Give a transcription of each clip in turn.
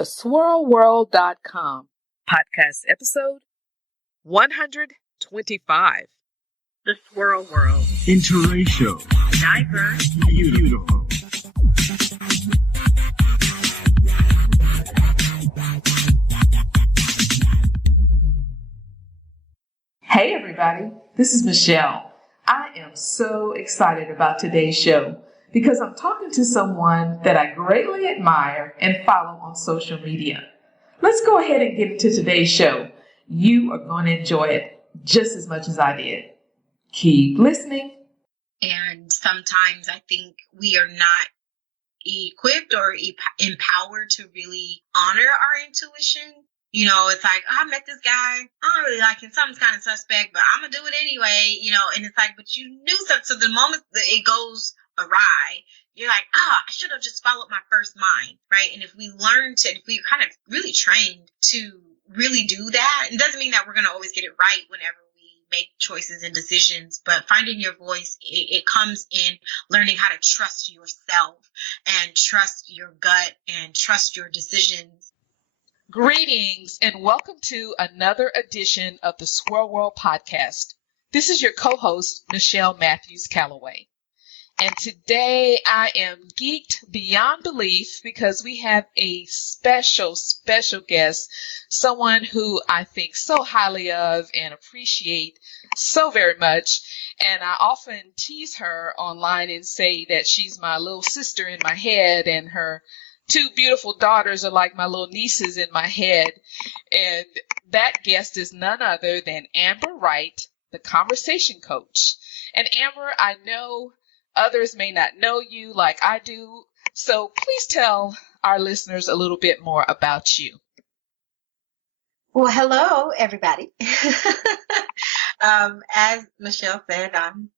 theswirlworld.com. Podcast episode 125. The Swirl World. Interracial. Diverse. Beautiful. Hey everybody, this is Michelle. I am so excited about today's show because I'm talking to someone that I greatly admire and follow on social media. Let's go ahead and get into today's show. You are going to enjoy it just as much as I did. Keep listening. And sometimes I think we are not equipped or empowered to really honor our intuition. You know, it's like, oh, I met this guy. I don't really like him. Something's kind of suspect, but I'm going to do it anyway. You know, and it's like, but you knew something. So the moment that it goes awry, you're like, oh, I should have just followed my first mind, right? And if we're kind of really trained to really do that, it doesn't mean that we're going to always get it right whenever we make choices and decisions, but finding your voice, it comes in learning how to trust yourself and trust your gut and trust your decisions. Greetings and welcome to another edition of the Swirl World podcast. This is your co-host, Michelle Matthews-Calloway. And today I am geeked beyond belief because we have a special guest, someone who I think so highly of and appreciate so very much. And I often tease her online and say that she's my little sister in my head, and her two beautiful daughters are like my little nieces in my head. And that guest is none other than Amber Wright, the conversation coach. And Amber, I know others may not know you like I do, so please tell our listeners a little bit more about you. Well, hello, everybody. As Michelle said,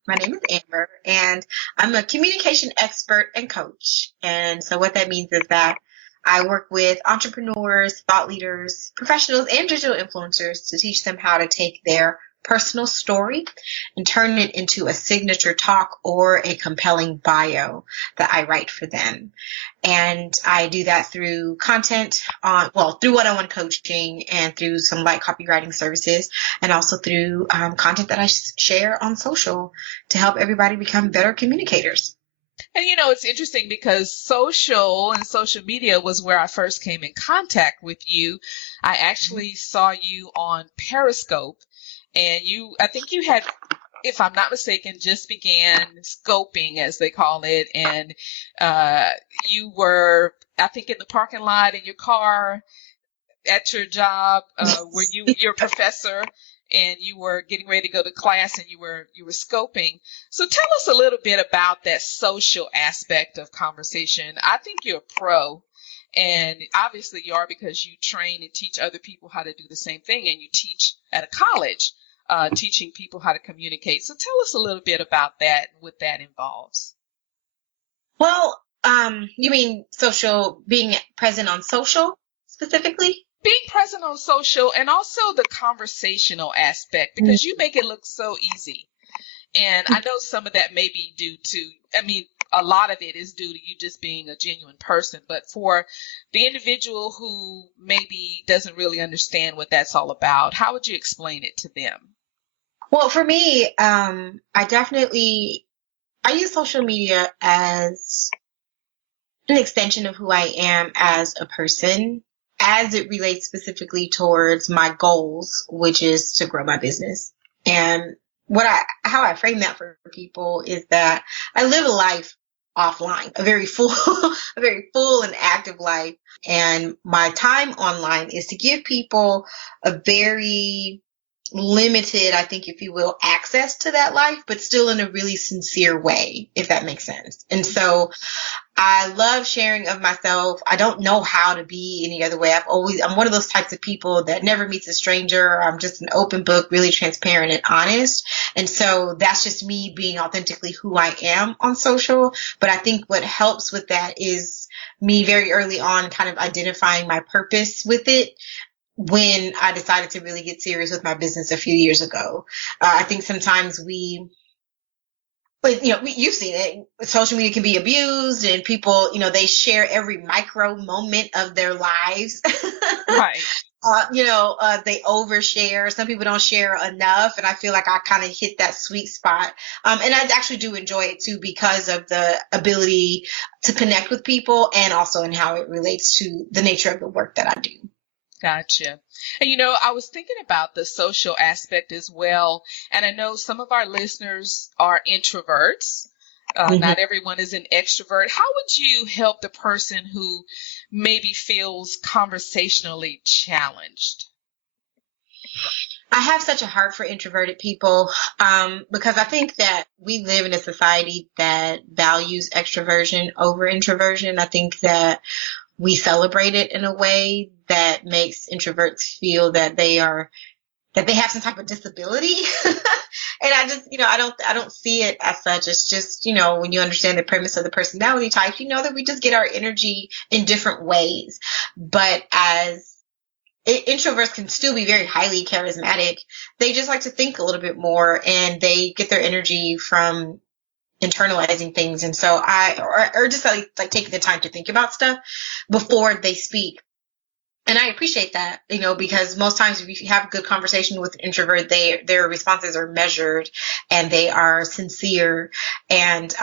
my name is Amber, and I'm a communication expert and coach. And so what that means is that I work with entrepreneurs, thought leaders, professionals, and digital influencers to teach them how to take their personal story and turn it into a signature talk or a compelling bio that I write for them. And I do that through content through one-on-one coaching and through some light copywriting services, and also through content that I share on social to help everybody become better communicators. And you know, it's interesting because social media was where I first came in contact with you. I actually saw you on Periscope. And I think you had, if I'm not mistaken, just began scoping, as they call it. And you were, I think, in the parking lot in your car at your job, where you're a professor, and you were getting ready to go to class, and you were scoping. So tell us a little bit about that social aspect of conversation. I think you're a pro. And obviously you are, because you train and teach other people how to do the same thing, and you teach at a college, teaching people how to communicate. So tell us a little bit about that, what that involves. Well, you mean social, being present on social specifically? Being present on social, and also the conversational aspect, because you make it look so easy. And I know some of that may be due to, a lot of it is due to you just being a genuine person. But for the individual who maybe doesn't really understand what that's all about, how would you explain it to them? Well, for me, I use social media as an extension of who I am as a person, as it relates specifically towards my goals, which is to grow my business. And how I frame that for people is that I live a life offline, a very full and active life. And my time online is to give people a very limited, I think, if you will, access to that life, but still in a really sincere way, if that makes sense. And so I love sharing of myself. I don't know how to be any other way. I'm one of those types of people that never meets a stranger. I'm just an open book, really transparent and honest. And so that's just me being authentically who I am on social. But I think what helps with that is me very early on kind of identifying my purpose with it, when I decided to really get serious with my business a few years ago. I think sometimes we but you've seen it. Social media can be abused, and people, they share every micro moment of their lives. Right. They overshare. Some people don't share enough, and I feel like I kind of hit that sweet spot. And I actually do enjoy it too because of the ability to connect with people, and also in how it relates to the nature of the work that I do. Gotcha. And I was thinking about the social aspect as well. And I know some of our listeners are introverts. Not everyone is an extrovert. How would you help the person who maybe feels conversationally challenged? I have such a heart for introverted people because I think that we live in a society that values extroversion over introversion. I think that we celebrate it in a way that makes introverts feel that they have some type of disability. And I just, I don't see it as such. It's just, when you understand the premise of the personality type, that we just get our energy in different ways. But as introverts can still be very highly charismatic, they just like to think a little bit more, and they get their energy from internalizing things. And so or just like taking the time to think about stuff before they speak. And I appreciate that, because most times if you have a good conversation with an introvert, their responses are measured and they are sincere and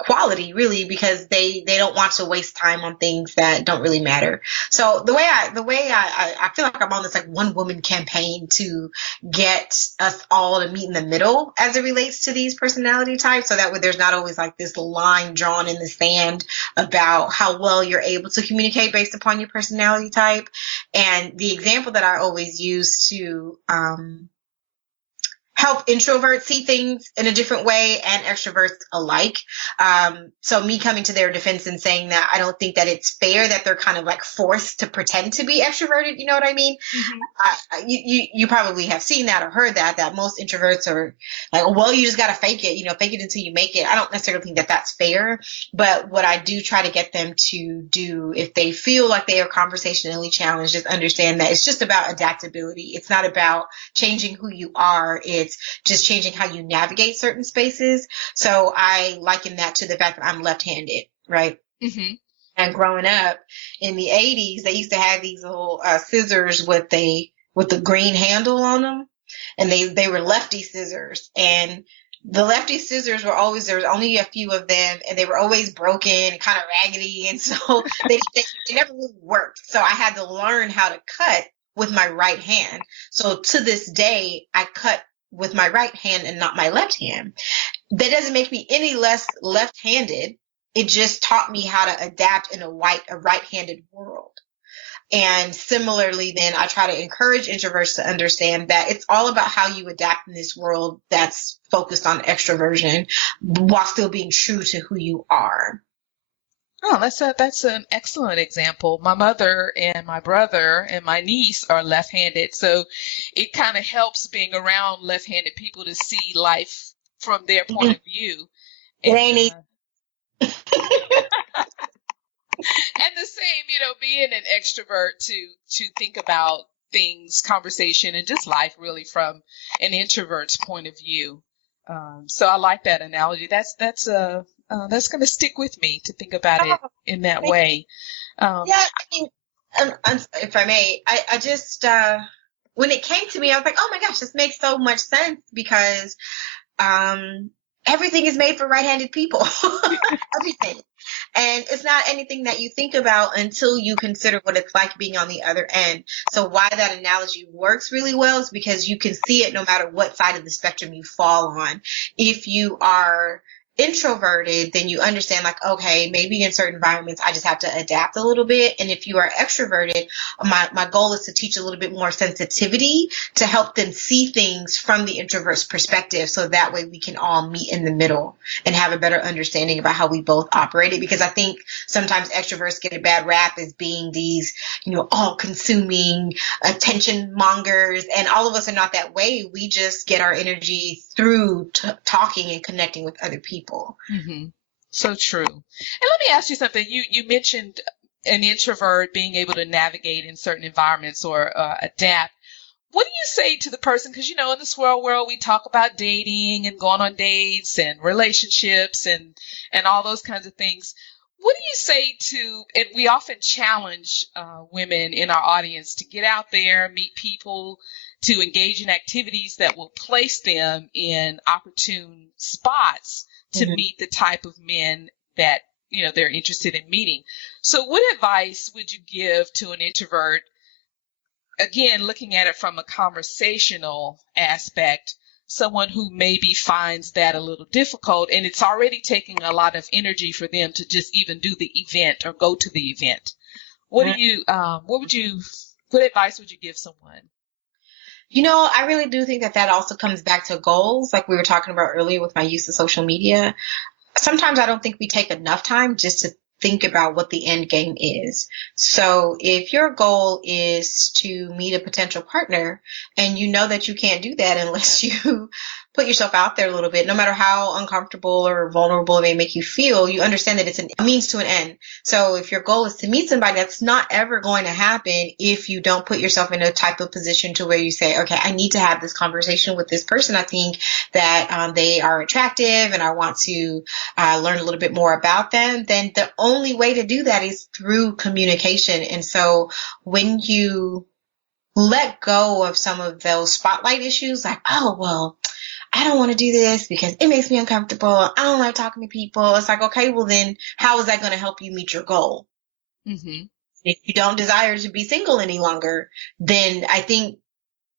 quality, really, because they don't want to waste time on things that don't really matter. So the way I feel like I'm on this like one woman campaign to get us all to meet in the middle as it relates to these personality types, so that way there's not always like this line drawn in the sand about how well you're able to communicate based upon your personality type. And the example that I always use to help introverts see things in a different way and extroverts alike. So me coming to their defense and saying that I don't think that it's fair that they're kind of like forced to pretend to be extroverted. You know what I mean? Mm-hmm. You probably have seen that or heard that most introverts are like, well, you just got to fake it, fake it until you make it. I don't necessarily think that that's fair, but what I do try to get them to do if they feel like they are conversationally challenged is understand that it's just about adaptability. It's not about changing who you are. It's just changing how you navigate certain spaces. So I liken that to the fact that I'm left-handed, right? Mm-hmm. And growing up in the 80s, they used to have these little scissors with the green handle on them, and they were lefty scissors. And the lefty scissors there was only a few of them, and they were always broken and kind of raggedy, and so they never really worked. So I had to learn how to cut with my right hand. So to this day, I cut with my right hand and not my left hand. That doesn't make me any less left-handed. It just taught me how to adapt in a right-handed world. And similarly, then I try to encourage introverts to understand that it's all about how you adapt in this world that's focused on extroversion while still being true to who you are. Oh, that's an excellent example. My mother and my brother and my niece are left-handed, so it kind of helps being around left-handed people to see life from their point of view. It ain't easy. And the same, being an extrovert to think about things, conversation, and just life really from an introvert's point of view. So I like that analogy. That's going to stick with me to think about it in that way. Yeah, I mean, if I may, I just, when it came to me, I was like, oh my gosh, this makes so much sense because everything is made for right-handed people. Everything. And it's not anything that you think about until you consider what it's like being on the other end. So why that analogy works really well is because you can see it no matter what side of the spectrum you fall on. If you are introverted, then you understand like, okay, maybe in certain environments, I just have to adapt a little bit. And if you are extroverted, my goal is to teach a little bit more sensitivity to help them see things from the introvert's perspective. So that way we can all meet in the middle and have a better understanding about how we both operate it. Because I think sometimes extroverts get a bad rap as being these, all consuming attention mongers. And all of us are not that way. We just get our energy through talking and connecting with other people. Mm-hmm. So true. And let me ask you something. You mentioned an introvert being able to navigate in certain environments or adapt. what do you say to the person? Because, in the swirl world, we talk about dating and going on dates and relationships and all those kinds of things. What do you say to, and we often challenge women in our audience to get out there, meet people, to engage in activities that will place them in opportune spots to meet the type of men that, they're interested in meeting. So what advice would you give to an introvert? Again, looking at it from a conversational aspect, someone who maybe finds that a little difficult, and it's already taking a lot of energy for them to just even do the event or go to the event. What advice would you give someone? I really do think that also comes back to goals, like we were talking about earlier with my use of social media. Sometimes I don't think we take enough time just to think about what the end game is. So if your goal is to meet a potential partner and you know that you can't do that unless you put yourself out there a little bit, no matter how uncomfortable or vulnerable it may make you feel, you understand that it's a means to an end. So if your goal is to meet somebody, that's not ever going to happen if you don't put yourself in a type of position to where you say, okay, I need to have this conversation with this person. I think that they are attractive and I want to learn a little bit more about them. Then the only way to do that is through communication. And so when you let go of some of those spotlight issues, like, oh, well, I don't want to do this because it makes me uncomfortable. I don't like talking to people. It's like, okay, well then how is that going to help you meet your goal? Mm-hmm. If you don't desire to be single any longer, then I think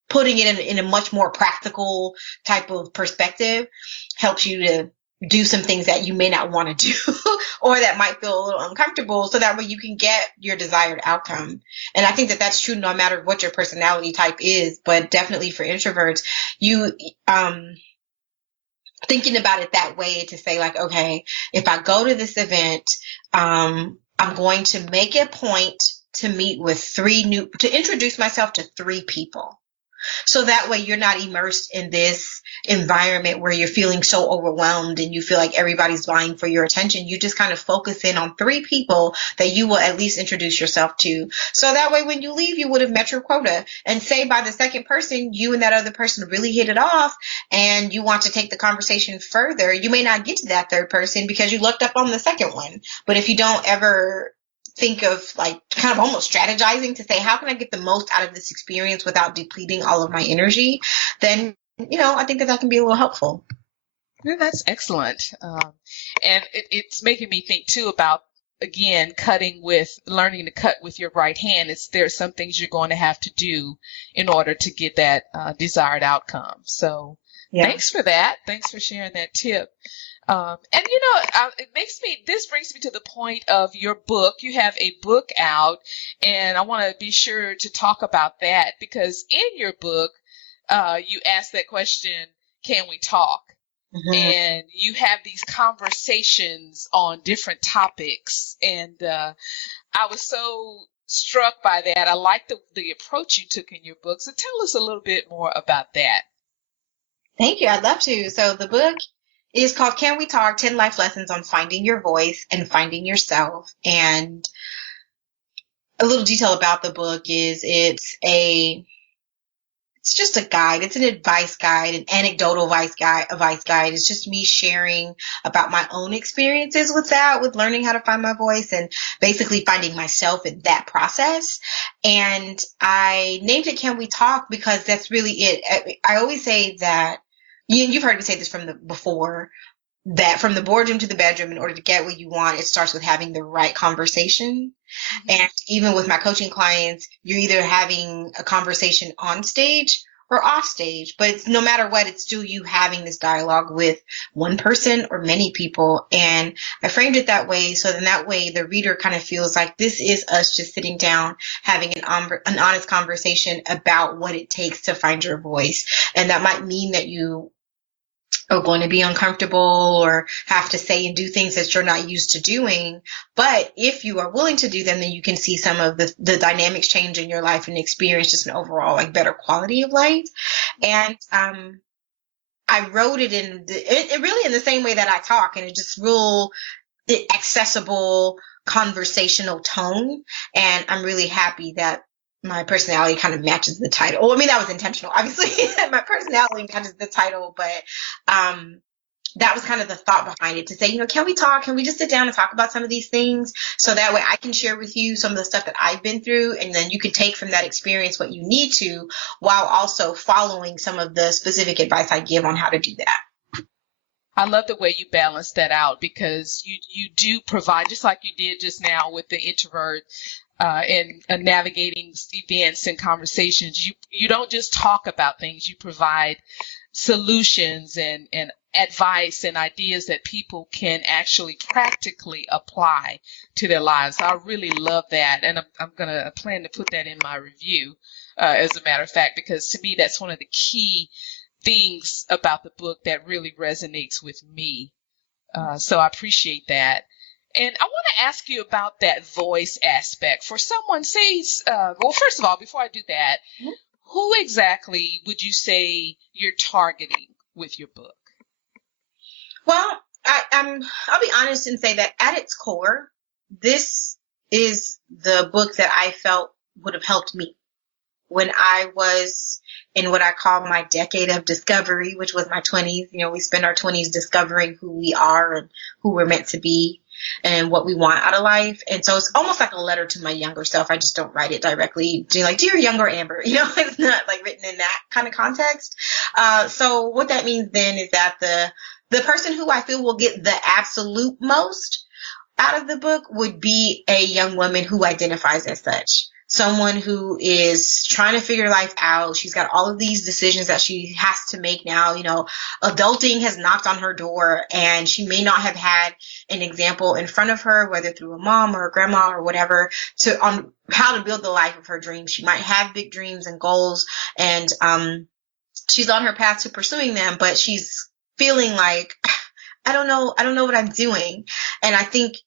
putting it in a much more practical type of perspective helps you to do some things that you may not want to do or that might feel a little uncomfortable, so that way you can get your desired outcome. And I think that that's true no matter what your personality type is, but definitely for introverts, you thinking about it that way to say like, okay, if I go to this event, I'm going to make a point to meet with to introduce myself to 3 people. So that way you're not immersed in this environment where you're feeling so overwhelmed and you feel like everybody's vying for your attention. You just kind of focus in on 3 people that you will at least introduce yourself to. So that way when you leave, you would have met your quota. And say by the second person, you and that other person really hit it off and you want to take the conversation further. You may not get to that third person because you looked up on the second one. But if you don't ever think of like kind of almost strategizing to say, how can I get the most out of this experience without depleting all of my energy? Then, I think that can be a little helpful. Yeah, that's excellent. And it's making me think too about, again, learning to cut with your right hand. There's some things you're going to have to do in order to get that desired outcome. So Thanks for that. Thanks for sharing that tip. This brings me to the point of your book. You have a book out, and I want to be sure to talk about that because in your book, you ask that question, can we talk? Mm-hmm. And you have these conversations on different topics. And I was so struck by that. I like the approach you took in your book. So tell us a little bit more about that. Thank you. I'd love to. So the book is called Can We Talk? 10 Life Lessons on Finding Your Voice and Finding Yourself. And a little detail about the book is it's just a guide. It's an advice guide, an anecdotal advice guide. It's just me sharing about my own experiences with learning how to find my voice and basically finding myself in that process. And I named it Can We Talk? Because that's really it. I always say that, you've heard me say this before, that from the boardroom to the bedroom, in order to get what you want, it starts with having the right conversation. Mm-hmm. And even with my coaching clients, you're either having a conversation on stage or off stage, but it's no matter what, it's still you having this dialogue with one person or many people. And I framed it that way. So then that way the reader kind of feels like this is us just sitting down, having an honest conversation about what it takes to find your voice. And that might mean that you are going to be uncomfortable or have to say and do things that you're not used to doing. But if you are willing to do them, then you can see some of the dynamics change in your life and experience just an overall better quality of life. And I wrote it it really in the same way that I talk, and it's just real accessible conversational tone. And I'm really happy that my personality kind of matches the title. Well, I mean, that was intentional, obviously. My personality matches the title, but that was kind of the thought behind it, to say, can we talk? Can we just sit down and talk about some of these things? So that way I can share with you some of the stuff that I've been through, and then you can take from that experience what you need to, while also following some of the specific advice I give on how to do that. I love the way you balance that out, because you do provide, just like you did just now with the introvert and navigating events and conversations. You don't just talk about things, you provide solutions and advice and ideas that people can actually practically apply to their lives. I really love that, and I'm going to plan to put that in my review, as a matter of fact, because to me that's one of the key things about the book that really resonates with me. So I appreciate that. And I want to ask you about that voice aspect. For someone, say, well, first of all, before I do that, who exactly would you say you're targeting with your book? Well, I'll be honest and say that at its core, this is the book that I felt would have helped me when I was in what I call my decade of discovery, which was my 20s. We spend our 20s discovering who we are and who we're meant to be and what we want out of life. And so it's almost like a letter to my younger self. I just don't write it directly to dear younger Amber. It's not like written in that kind of context. So what that means then is that the person who I feel will get the absolute most out of the book would be a young woman who identifies as such. Someone who is trying to figure life out. She's got all of these decisions that she has to make now. Adulting has knocked on her door, and she may not have had an example in front of her, whether through a mom or a grandma or whatever, on how to build the life of her dreams. She might have big dreams and goals, and she's on her path to pursuing them, but she's feeling like, I don't know what I'm doing. And I think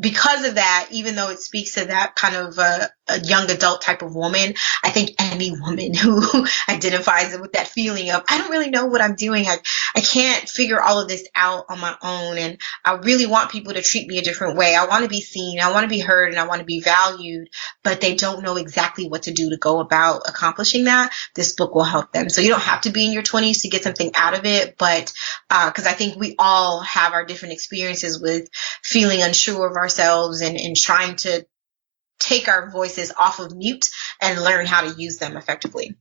because of that, even though it speaks to that kind of a young adult type of woman, I think any woman who identifies with that feeling of, I don't really know what I'm doing. I can't figure all of this out on my own. And I really want people to treat me a different way. I want to be seen. I want to be heard, and I want to be valued, but they don't know exactly what to do to go about accomplishing that. This book will help them. So you don't have to be in your 20s to get something out of it, but because I think we all have our different experiences with feeling unsure of ourselves and trying to take our voices off of mute and learn how to use them effectively.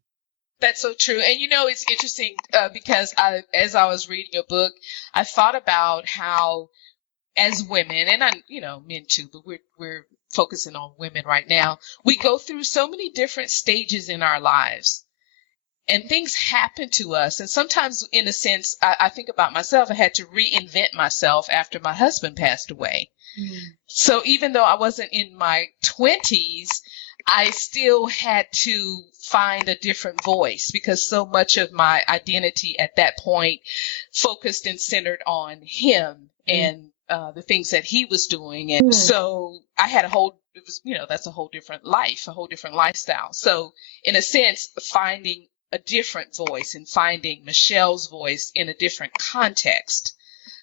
That's so true. And it's interesting because as I was reading your book, I thought about how, as women, and men too, but we're focusing on women right now, we go through so many different stages in our lives. And things happen to us. And sometimes, in a sense, I think about myself, I had to reinvent myself after my husband passed away. Mm. So even though I wasn't in my 20s, I still had to find a different voice, because so much of my identity at that point focused and centered on him and the things that he was doing. And so I had that's a whole different life, a whole different lifestyle. So in a sense, finding a different voice and finding Michelle's voice in a different context.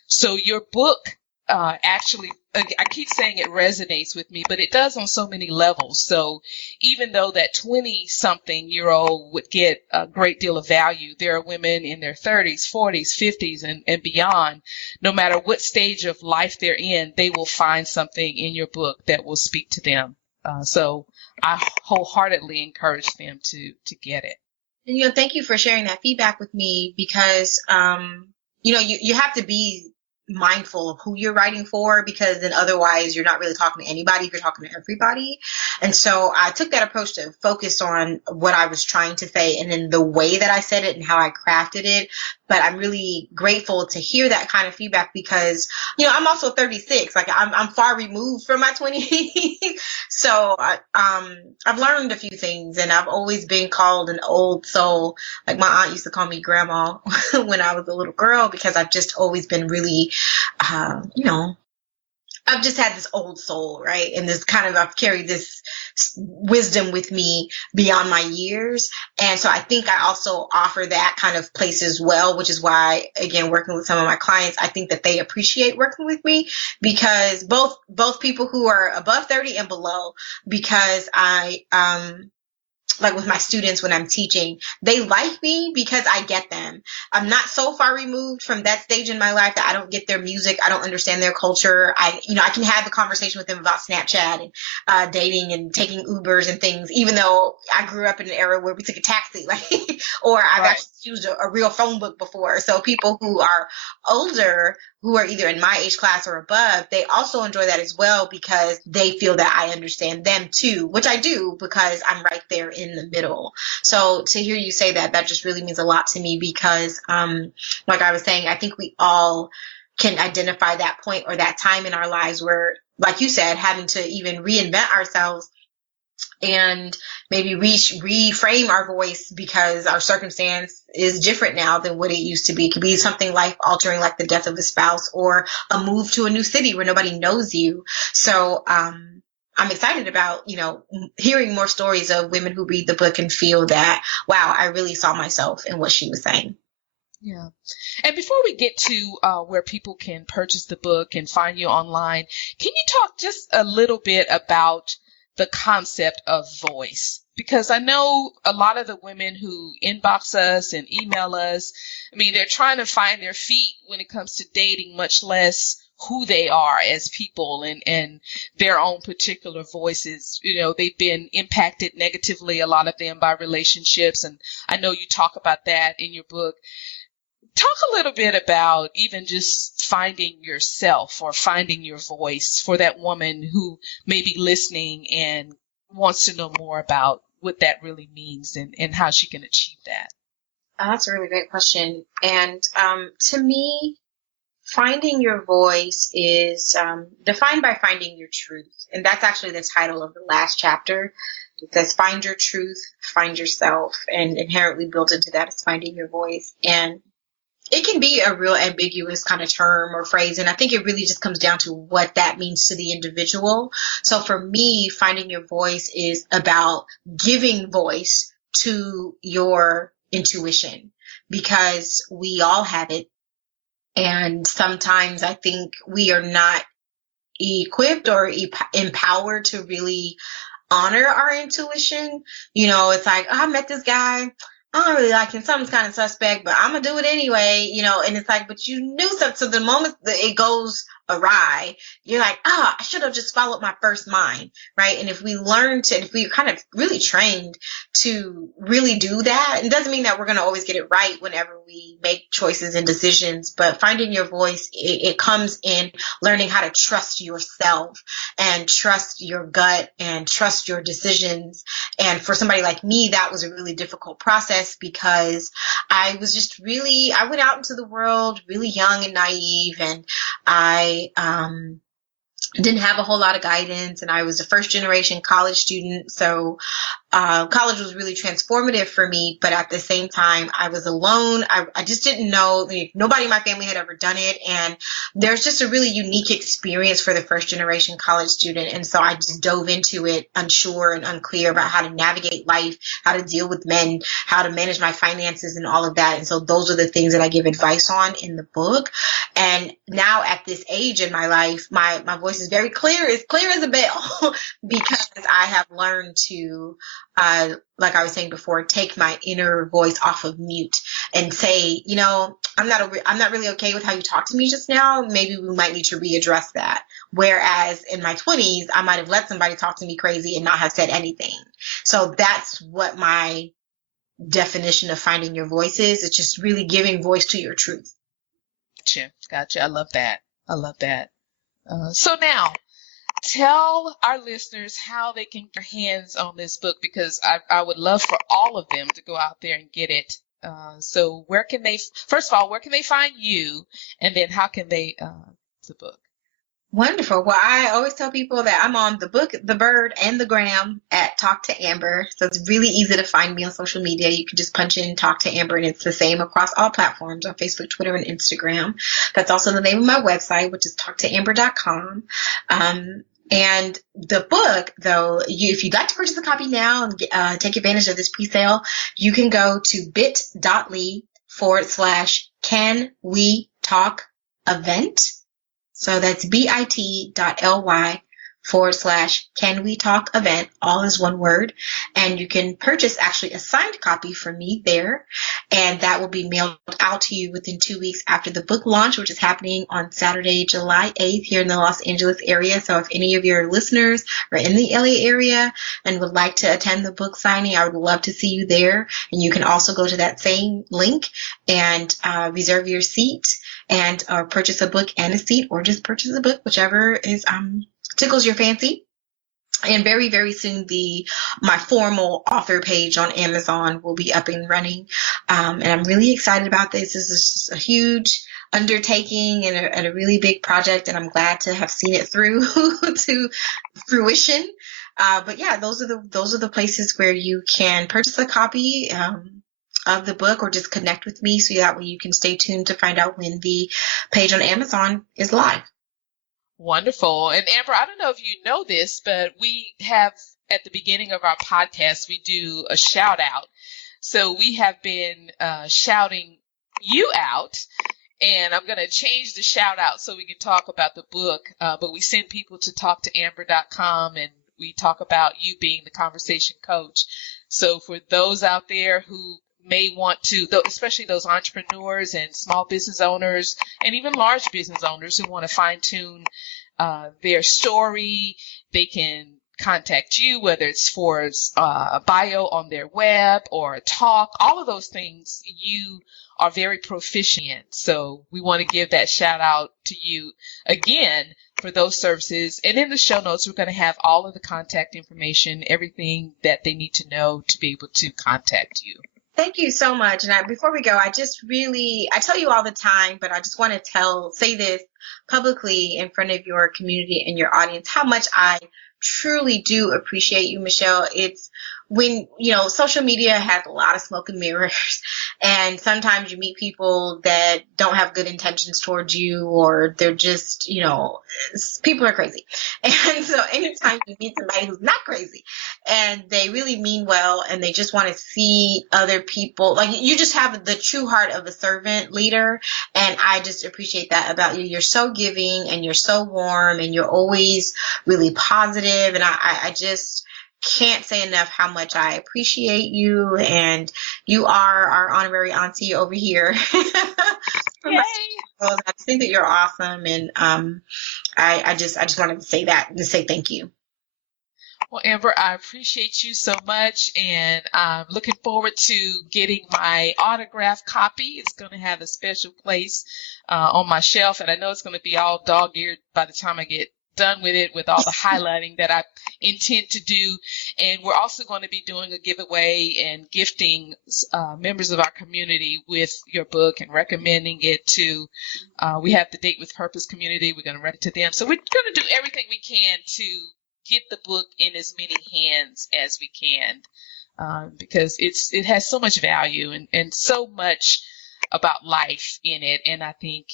So your book actually, I keep saying it resonates with me, but it does on so many levels. So even though that 20-something-year-old would get a great deal of value, there are women in their 30s, 40s, 50s, and beyond. No matter what stage of life they're in, they will find something in your book that will speak to them. So I wholeheartedly encourage them to get it. And, thank you for sharing that feedback with me, because, you have to be mindful of who you're writing for, because then otherwise you're not really talking to anybody if you're talking to everybody. And so I took that approach to focus on what I was trying to say and then the way that I said it and how I crafted it. But I'm really grateful to hear that kind of feedback, because, I'm also 36. Like I'm far removed from my 20s. So I've learned a few things, and I've always been called an old soul. Like my aunt used to call me grandma when I was a little girl, because I've just always been really, I've just had this old soul, right? And I've carried this wisdom with me beyond my years. And so I think I also offer that kind of place as well, which is why, again, working with some of my clients, I think that they appreciate working with me, because both people who are above 30 and below, because I like with my students when I'm teaching, they like me because I get them. I'm not so far removed from that stage in my life that I don't get their music. I don't understand their culture. I can have a conversation with them about Snapchat and dating and taking Ubers and things, even though I grew up in an era where we took a taxi, like, or I've Right. actually used a real phone book before. So people who are older, who are either in my age class or above, they also enjoy that as well because they feel that I understand them too, which I do because I'm right there in the middle. So to hear you say that, that just really means a lot to me because, like I was saying, I think we all can identify that point or that time in our lives where, like you said, having to even reinvent ourselves and maybe reframe our voice because our circumstance is different now than what it used to be. It could be something life altering like the death of a spouse or a move to a new city where nobody knows you. So I'm excited about, hearing more stories of women who read the book and feel that, wow, I really saw myself in what she was saying. Yeah. And before we get to where people can purchase the book and find you online, can you talk just a little bit about the concept of voice? Because I know a lot of the women who inbox us and email us, I mean, they're trying to find their feet when it comes to dating, much less who they are as people and their own particular voices. They've been impacted negatively, a lot of them, by relationships. And I know you talk about that in your book. Talk a little bit about even just finding yourself or finding your voice for that woman who may be listening and wants to know more about what that really means and how she can achieve that. That's a really great question. And to me, finding your voice is defined by finding your truth. And that's actually the title of the last chapter. It says, find your truth, find yourself. And inherently built into that is finding your voice. And it can be a real ambiguous kind of term or phrase. And I think it really just comes down to what that means to the individual. So for me, finding your voice is about giving voice to your intuition because we all have it. And sometimes I think we are not equipped or empowered to really honor our intuition. It's like, oh, I met this guy. I don't really like him. Something's kind of suspect, but I'm going to do it anyway, and it's like, but you knew something. So the moment that it goes awry, you're like, I should have just followed my first mind, right? And if we kind of really trained to really do that, it doesn't mean that we're going to always get it right whenever we make choices and decisions, but finding your voice, it comes in learning how to trust yourself and trust your gut and trust your decisions. And for somebody like me, that was a really difficult process because I went out into the world really young and naive, and I didn't have a whole lot of guidance, and I was a first generation college student. So college was really transformative for me, but at the same time, I was alone. I just didn't know. Nobody in my family had ever done it, and there's just a really unique experience for the first generation college student. And so I just dove into it unsure and unclear about how to navigate life, how to deal with men, how to manage my finances and all of that. And so those are the things that I give advice on in the book. And now at this age in my life, my voice is very clear as a bell because I have learned to like I was saying before, take my inner voice off of mute and say, I'm not really okay with how you talk to me just now. Maybe we might need to readdress that. Whereas in my 20s, I might have let somebody talk to me crazy and not have said anything. So that's what my definition of finding your voice is. It's just really giving voice to your truth. Gotcha. I love that. So now, tell our listeners how they can get their hands on this book, because I would love for all of them to go out there and get it. So first of all, where can they find you? And then how can they the book? Wonderful. Well, I always tell people that I'm on the book, the bird, and the gram at Talk to Amber. So it's really easy to find me on social media. You can just punch in Talk to Amber, and it's the same across all platforms on Facebook, Twitter, and Instagram. That's also the name of my website, which is talktoamber.com. And the book, though, if you'd like to purchase a copy now and take advantage of this pre-sale, you can go to bit.ly/Can We Talk Event. So that's bit.ly/Can We Talk Event, all is one word. and you can purchase actually a signed copy from me there, and that will be mailed out to you within 2 weeks after the book launch, which is happening on Saturday, July 8th here in the Los Angeles area. So if any of your listeners are in the LA area and would like to attend the book signing, I would love to see you there. And you can also go to that same link and reserve your seat and purchase a book and a seat, or just purchase a book, whichever is tickles your fancy. And very, very soon, my formal author page on Amazon will be up and running. And I'm really excited about this. This is just a huge undertaking and a really big project, and I'm glad to have seen it through to fruition. But yeah, those are the places where you can purchase a copy of the book, or just connect with me so that way you can stay tuned to find out when the page on Amazon is live. Wonderful. And Amber, I don't know if you know this, but we have at the beginning of our podcast, we do a shout out. So we have been shouting you out, and I'm going to change the shout out so we can talk about the book. But we send people to talktoamber.com, and we talk about you being the conversation coach. So for those out there who may want to, especially those entrepreneurs and small business owners and even large business owners who want to fine tune their story, they can contact you, whether it's for a bio on their web or a talk. All of those things you are very proficient in. So we want to give that shout out to you again for those services. And in the show notes, we're going to have all of the contact information, everything that they need to know to be able to contact you. Thank you so much. And before we go, I tell you all the time, but I just want to say this publicly in front of your community and your audience, how much I truly do appreciate you, Michelle. It's when, social media has a lot of smoke and mirrors, and sometimes you meet people that don't have good intentions towards you, or they're just, people are crazy. And so anytime you meet somebody who's not crazy and they really mean well and they just want to see other people, like, you just have the true heart of a servant leader. And I just appreciate that about you. You're so giving and you're so warm and you're always really positive. And I just can't say enough how much I appreciate you, and you are our honorary auntie over here. Yay. I think that you're awesome, and I just wanted to say that, to say thank you. Well, Amber, I appreciate you so much, and I'm looking forward to getting my autographed copy. It's going to have a special place on my shelf, and I know it's going to be all dog-eared by the time I get done with it, with all the highlighting that I intend to do. And we're also going to be doing a giveaway and gifting members of our community with your book and recommending it to, we have the Date with Purpose community. We're going to run it to them. So we're going to do everything we can to get the book in as many hands as we can, because it has so much value and so much about life in it. And I think,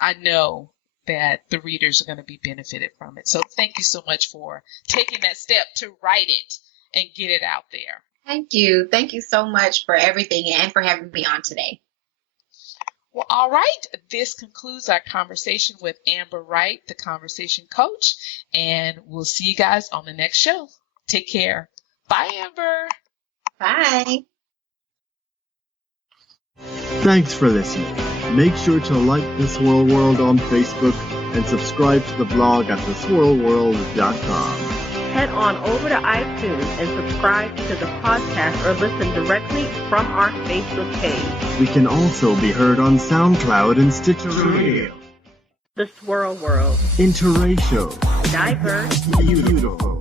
I know that the readers are going to be benefited from it. So thank you so much for taking that step to write it and get it out there. Thank you. Thank you so much for everything and for having me on today. Well, all right. This concludes our conversation with Amber Wright, the conversation coach, and we'll see you guys on the next show. Take care. Bye, Amber. Bye. Thanks for listening. Make sure to like The Swirl World on Facebook and subscribe to the blog at theswirlworld.com. Head on over to iTunes and subscribe to the podcast, or listen directly from our Facebook page. We can also be heard on SoundCloud and Stitcher Radio. The Swirl World. Interracial. Diverse. Beautiful.